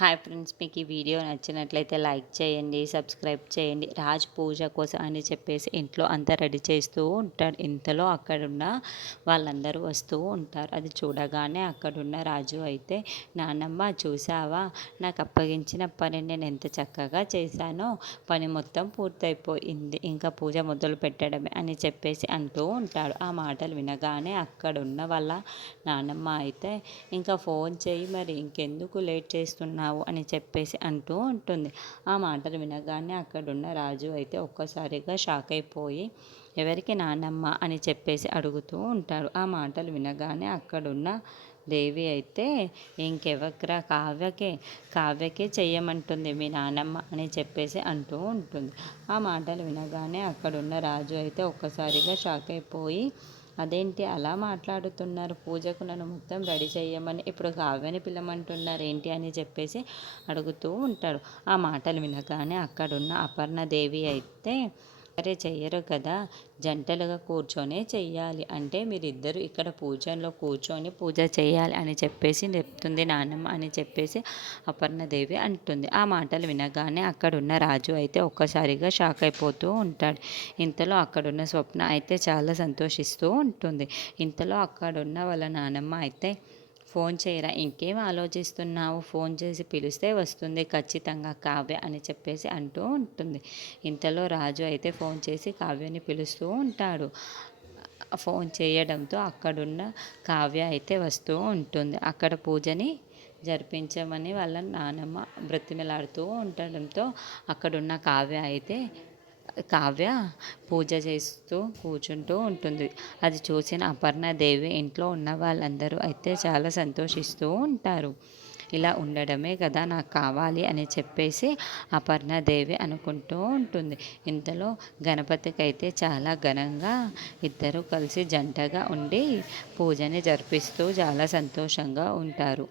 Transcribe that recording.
Hi friends, మీకు ఈ video నచ్చినట్లయితే లైక్ చేయండి, సబ్స్క్రైబ్ చేయండి. రాజ్ పూజ కోసం అని చెప్పేసి ఇంట్లో అంతా రెడీ చేస్తూ ఉంటాడు. ఇంతలో అక్కడున్న వాళ్ళందరూ వస్తూ ఉంటారు. అది చూడగానే అక్కడున్న రాజు అయితే, నానమ్మ చూసావా, నాకు అప్పగించిన పని నేను ఎంత చక్కగా చేశానో, పని మొత్తం పూర్తయిపోయింది, ఇంకా పూజ మొదలు పెట్టడమే అని చెప్పేసి అంటూ ఉంటాడు. ఆ మాటలు వినగానే అక్కడున్న వాళ్ళ నానమ్మ అయితే, ఇంకా ఫోన్ చేయి మరి, ఇంకెందుకు లేట్ చేస్తున్నావు అని చెప్పేసి అంటూ ఉంటుంది. ఆ మాటలు వినగానే అక్కడున్న రాజు అయితే ఒక్కసారిగా షాక్ అయిపోయి, ఎవరికి నానమ్మ అని చెప్పేసి అడుగుతూ ఉంటాడు. ఆ మాటలు వినగానే అక్కడున్న దేవి అయితే, ఇంకెవక్రా, కావ్యకే చెయ్యమంటుంది మీ నానమ్మ అని చెప్పేసి అంటూ ఉంటుంది. ఆ మాటలు వినగానే అక్కడున్న రాజు అయితే ఒక్కసారిగా షాక్ అయిపోయి, అదేంటి అలా మాట్లాడుతున్నారు, పూజకు నన్ను మొత్తం రెడీ చేయమని ఇప్పుడు కావ్యని పిలమంటున్నారు ఏంటి అని చెప్పేసి అడుగుతూ ఉంటాడు. ఆ మాటలు వినగానే అక్కడున్న అపర్ణదేవి అయితే, అరే చెయ్యరు కదా, జంటలుగా కూర్చొనే చెయ్యాలి, అంటే మీరిద్దరు ఇక్కడ పూజలో కూర్చొని పూజ చేయాలి అని చెప్పేసి చెప్తుంది నాన్నమ్మ అని చెప్పేసి అపర్ణదేవి అంటుంది. ఆ మాటలు వినగానే అక్కడున్న రాజు అయితే ఒక్కసారిగా షాక్ అయిపోతూ ఉంటాడు. ఇంతలో అక్కడున్న స్వప్న అయితే చాలా సంతోషిస్తూ ఉంటుంది. ఇంతలో అక్కడున్న వాళ్ళ నానమ్మ అయితే, ఫోన్ చేయరా, ఇంకేం ఆలోచిస్తున్నావు, ఫోన్ చేసి పిలిస్తే వస్తుంది ఖచ్చితంగా కావ్య అని చెప్పేసి అంటూ ఉంటుంది. ఇంతలో రాజు అయితే ఫోన్ చేసి కావ్యని పిలుస్తూ ఉంటాడు. ఫోన్ చేయడంతో అక్కడున్న కావ్య అయితే వస్తూ ఉంటుంది. అక్కడ పూజని జరిపించమని వాళ్ళ నానమ్మ బ్రతిమలాడుతూ ఉండడంతో అక్కడున్న కావ్య పూజ చేస్తూ కూర్చుంటూ ఉంటుంది. అది చూసిన అపర్ణదేవి ఇంట్లో ఉన్న వాళ్ళందరూ అయితే చాలా సంతోషిస్తూ ఉంటారు. ఇలా ఉండడమే కదా నాకు కావాలి అని చెప్పేసి అపర్ణదేవి అనుకుంటూ ఉంటుంది. ఇంతలో గణపతికి అయితే చాలా ఘనంగా ఇద్దరు కలిసి జంటగా ఉండి పూజని జరిపిస్తూ చాలా సంతోషంగా ఉంటారు.